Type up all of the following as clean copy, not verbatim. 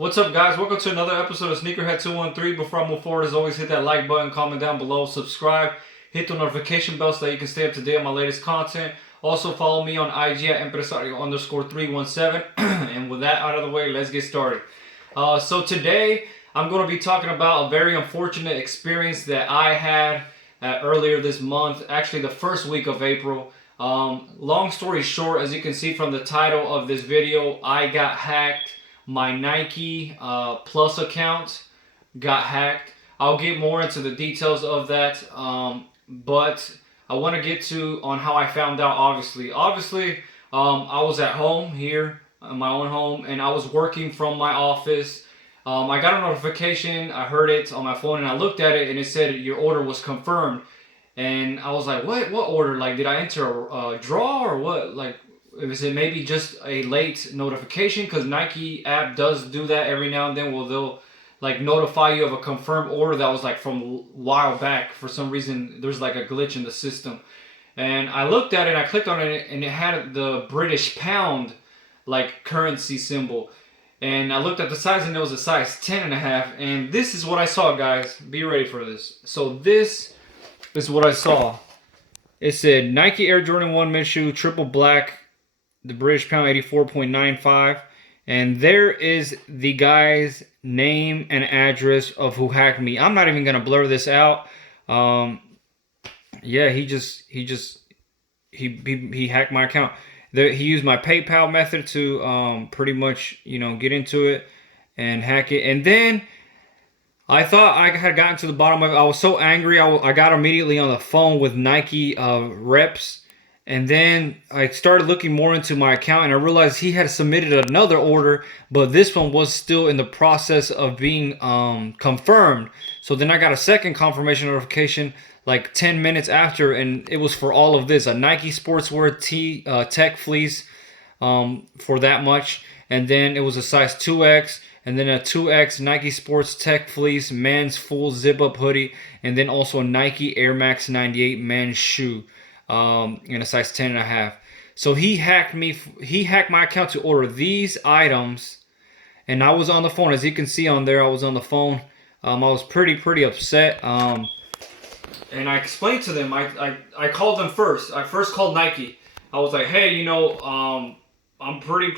What's up, guys? Welcome to another episode of Sneakerhead 213. Before I move forward, as always, hit that like button, comment down below, subscribe, hit the notification bell so that you can stay up to date on my latest content. Also, follow me on IG at empresario_317. And with that out of the way, let's get started. So today, I'm going to be talking about a very unfortunate experience that I had earlier this month, actually the first week of April. Long story short, as you can see from the title of this video, I got hacked. My Nike Plus account got hacked. I'll get more into the details of that, but I want to get to on how I found out. Obviously, I was at home here in my own home, and I was working from my office. I got a notification. I heard it on my phone, and I looked at it, and it said your order was confirmed. And I was like, "What? What order? Like, did I enter a draw or what? Like, is it maybe just a late notification?" Because Nike app does do that every now and then. Well, they'll like notify you of a confirmed order that was like from a while back. For some reason, there's like a glitch in the system. And I looked at it, and I clicked on it, and it had the British pound like currency symbol. And I looked at the size, and it was a size 10.5. And this is what I saw, guys. Be ready for this. So this is what I saw. It said Nike Air Jordan 1 men's shoe, triple black, the British pound 84.95, and there is the guy's name and address of who hacked me. I'm not even gonna blur this out. Yeah, he hacked my account. He used my PayPal method to pretty much get into it and hack it. And then I thought I had gotten to the bottom of it. I was so angry. I got immediately on the phone with Nike reps. And then I started looking more into my account, and I realized he had submitted another order, but this one was still in the process of being confirmed. So then I got a second confirmation notification like 10 minutes after, and it was for all of this. A Nike Sportswear Tech Fleece for that much. And then it was a size 2X, and then a 2X Nike Sports Tech Fleece men's full zip-up hoodie, and then also a Nike Air Max 98 men's shoe. In a size 10.5. So he hacked me. He hacked my account to order these items, and I was on the phone. As you can see on there, I was on the phone. I was pretty upset. And I explained to them. I called them first. I first called Nike. I was like, hey, I'm pretty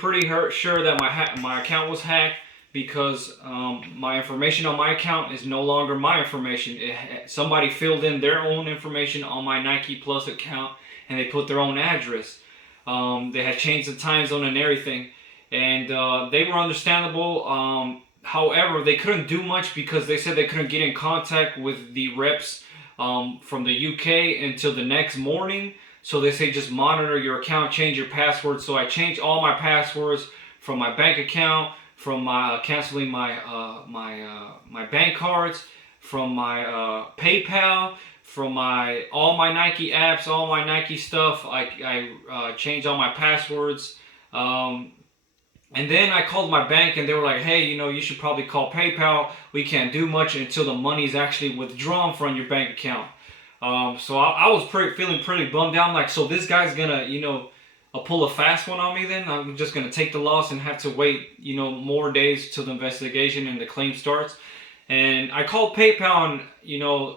sure that my account was hacked because my information on my account is no longer my information. Somebody filled in their own information on my Nike Plus account, and they put their own address. They had changed the time zone and everything, and they were understandable. However, they couldn't do much because they said they couldn't get in contact with the reps from the UK until the next morning. So they say just monitor your account, change your password. So I changed all my passwords from my bank account, from my canceling my my bank cards, from my PayPal, from all my Nike apps, all my Nike stuff. I changed all my passwords, and then I called my bank, and they were like, "Hey, you should probably call PayPal. We can't do much until the money's actually withdrawn from your bank account." So I was feeling pretty bummed out. I'm like, so this guy's gonna I'll pull a fast one on me then? I'm just going to take the loss and have to wait, more days till the investigation and the claim starts. And I called PayPal, and,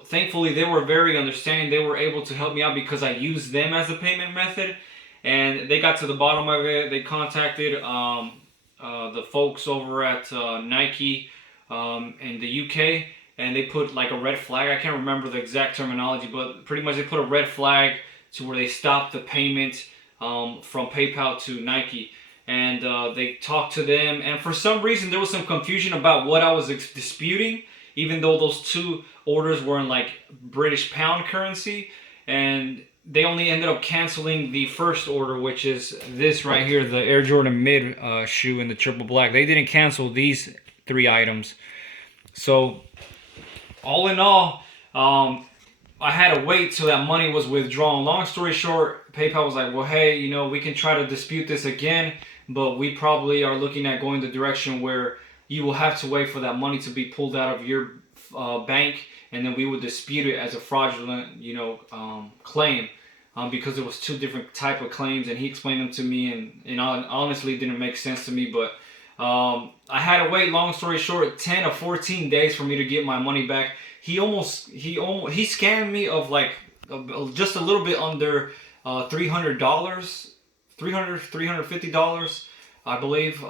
thankfully they were very understanding. They were able to help me out because I used them as a payment method. And they got to the bottom of it. They contacted the folks over at Nike in the UK. And they put like a red flag. I can't remember the exact terminology, but pretty much they put a red flag to where they stopped the payment from PayPal to Nike, and they talked to them, and for some reason there was some confusion about what I was disputing, even though those two orders were in like British pound currency, and they only ended up canceling the first order, which is this right here, the Air Jordan mid shoe in the triple black. They didn't cancel these three items. So all in all, I had to wait till that money was withdrawn. Long story short, PayPal was like, well, hey, we can try to dispute this again, but we probably are looking at going the direction where you will have to wait for that money to be pulled out of your bank, and then we would dispute it as a fraudulent, claim, because it was two different type of claims, and he explained them to me, and honestly, it didn't make sense to me, but I had to wait. Long story short, 10 or 14 days for me to get my money back. He scammed me of like just a little bit under $300, $350, I believe.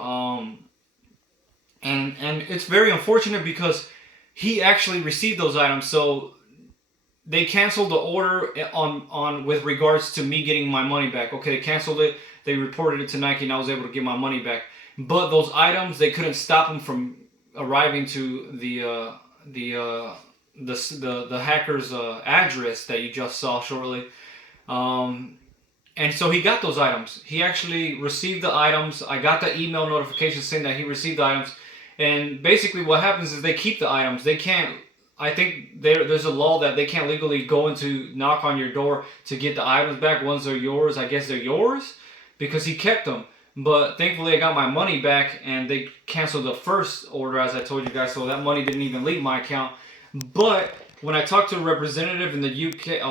And it's very unfortunate because he actually received those items. So they canceled the order on with regards to me getting my money back. Okay, they canceled it. They reported it to Nike, and I was able to get my money back. But those items, they couldn't stop them from arriving to the hacker's address that you just saw shortly. And so he got those items. He actually received the items. I got the email notification saying that he received the items. And basically, what happens is they keep the items. They can't. I think there's a law that they can't legally go into knock on your door to get the items back once they're yours. I guess they're yours because he kept them. But thankfully, I got my money back, and they canceled the first order, as I told you guys. So that money didn't even leave my account. But when I talked to a representative in the UK,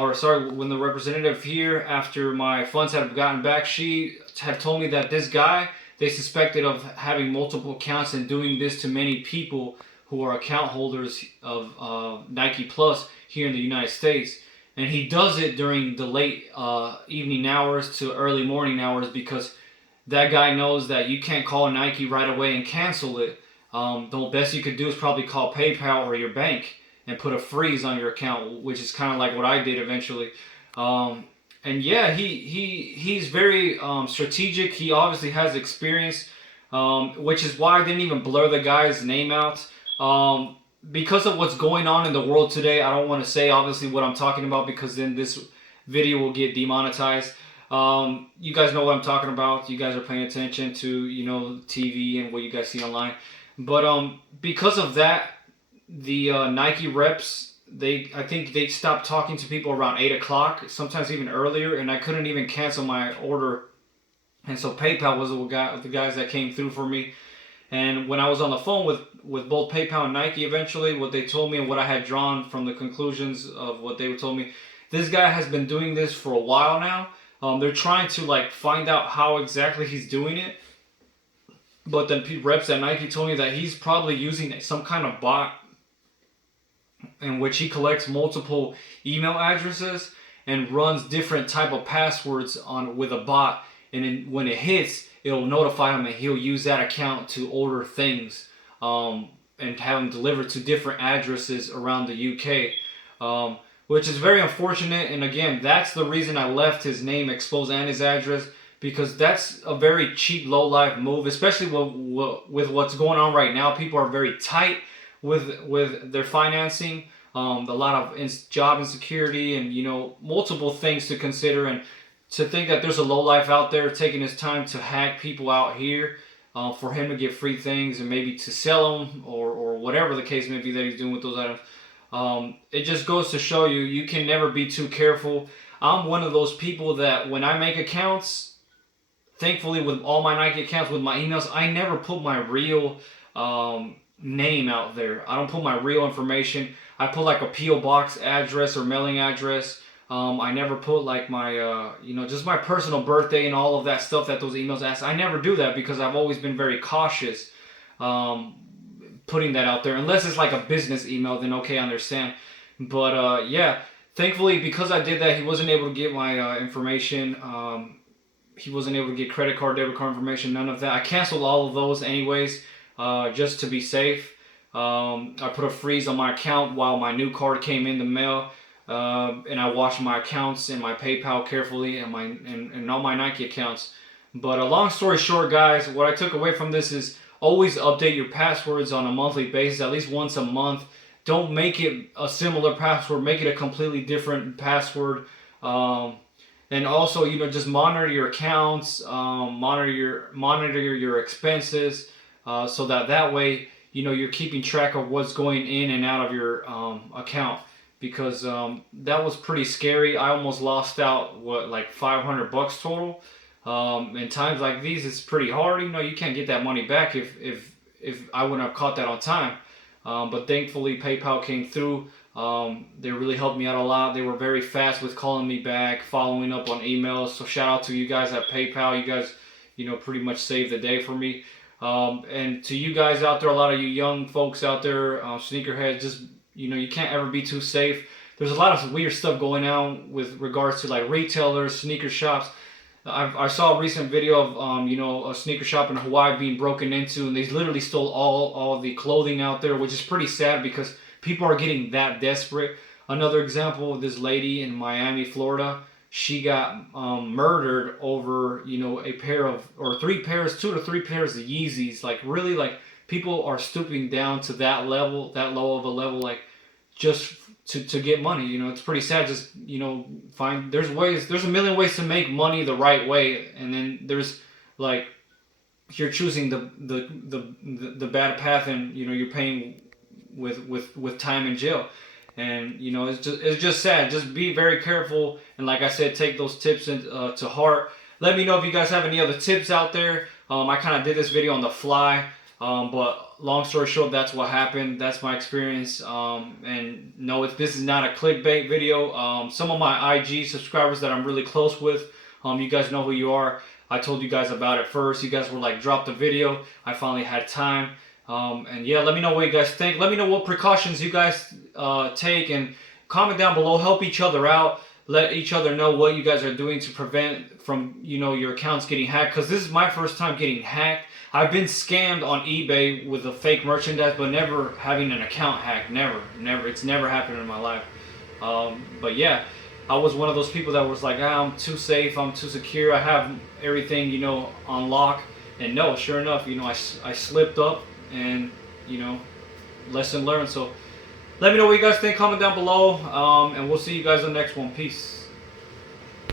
when the representative here, after my funds had gotten back, she had told me that this guy, they suspected of having multiple accounts and doing this to many people who are account holders of NikePlus here in the United States. And he does it during the late evening hours to early morning hours because that guy knows that you can't call Nike right away and cancel it. The best you could do is probably call PayPal or your bank and put a freeze on your account, which is kind of like what I did eventually. And yeah, he's very strategic. He obviously has experience, which is why I didn't even blur the guy's name out. Because of what's going on in the world today, I don't want to say obviously what I'm talking about because then this video will get demonetized. You guys know what I'm talking about. You guys are paying attention to, TV and what you guys see online. But because of that, the Nike reps, I think they stopped talking to people around 8 o'clock, sometimes even earlier, and I couldn't even cancel my order. And so PayPal was the guys that came through for me. And when I was on the phone with both PayPal and Nike, eventually, what they told me and what I had drawn from the conclusions of what they told me, this guy has been doing this for a while now. They're trying to find out how exactly he's doing it. But then reps at Nike told me that he's probably using some kind of bot in which he collects multiple email addresses and runs different type of passwords with a bot. And then when it hits, it'll notify him and he'll use that account to order things and have them delivered to different addresses around the UK. Which is very unfortunate. And again, that's the reason I left his name exposed and his address, because that's a very cheap, low-life move, especially with what's going on right now. People are very tight with their financing. A lot of job insecurity and, multiple things to consider. And to think that there's a lowlife out there taking his time to hack people out here for him to get free things and maybe to sell them or whatever the case may be that he's doing with those items. It just goes to show you can never be too careful. I'm one of those people that when I make accounts, thankfully with all my Nike accounts, with my emails, I never put my real name out there. I don't put my real information. I put like a P.O. box address or mailing address. I never put like my, just my personal birthday and all of that stuff that those emails ask. I never do that because I've always been very cautious putting that out there. Unless it's like a business email, then okay, I understand. But yeah, thankfully because I did that, he wasn't able to get my information. He wasn't able to get credit card, debit card information, none of that. I canceled all of those anyways, just to be safe. I put a freeze on my account while my new card came in the mail. And I watched my accounts and my PayPal carefully and all my Nike accounts. But a long story short, guys, what I took away from this is always update your passwords on a monthly basis, at least once a month. Don't make it a similar password. Make it a completely different password. And also, just monitor your accounts, monitor your expenses, so that way, you're keeping track of what's going in and out of your account. Because that was pretty scary. I almost lost out, like $500 total. In times like these, it's pretty hard. You can't get that money back if I wouldn't have caught that on time. But thankfully, PayPal came through. They really helped me out a lot. They were very fast with calling me back, following up on emails. So shout out to you guys at PayPal. You guys, pretty much saved the day for me. And to you guys out there, a lot of you young folks out there, sneakerheads, just you can't ever be too safe. There's a lot of weird stuff going on with regards to like retailers, sneaker shops. I saw a recent video of a sneaker shop in Hawaii being broken into, and they literally stole all the clothing out there, which is pretty sad because people are getting that desperate. Another example of this lady in Miami, Florida. She got murdered over a pair of or three pairs, 2 to 3 pairs of Yeezys. Like really, like people are stooping down to that level, that low of a level, like just to get money. It's pretty sad. Just find there's a million ways to make money the right way, and then there's like you're choosing the bad path, and you're paying with time in jail. And it's just sad. Just be very careful, and like I said, take those tips to heart. Let me know if you guys have any other tips out there. I kind of did this video on the fly, but long story short, that's what happened. That's my experience. And no, this is not a clickbait video. Some of my IG subscribers that I'm really close with, you guys know who you are. I told you guys about it first. You guys were like, drop the video. I finally had time. And yeah, let me know what you guys think. Let me know what precautions you guys take, and comment down below. Help each other out. Let each other know what you guys are doing to prevent from your accounts getting hacked. Because this is my first time getting hacked. I've been scammed on eBay with the fake merchandise, but never having an account hacked. Never. It's never happened in my life. But yeah, I was one of those people that was like, I'm too safe. I'm too secure. I have everything on lock. And no, sure enough, I slipped up. And lesson learned. So let me know what you guys think. Comment down below, and we'll see you guys on the next one. Peace.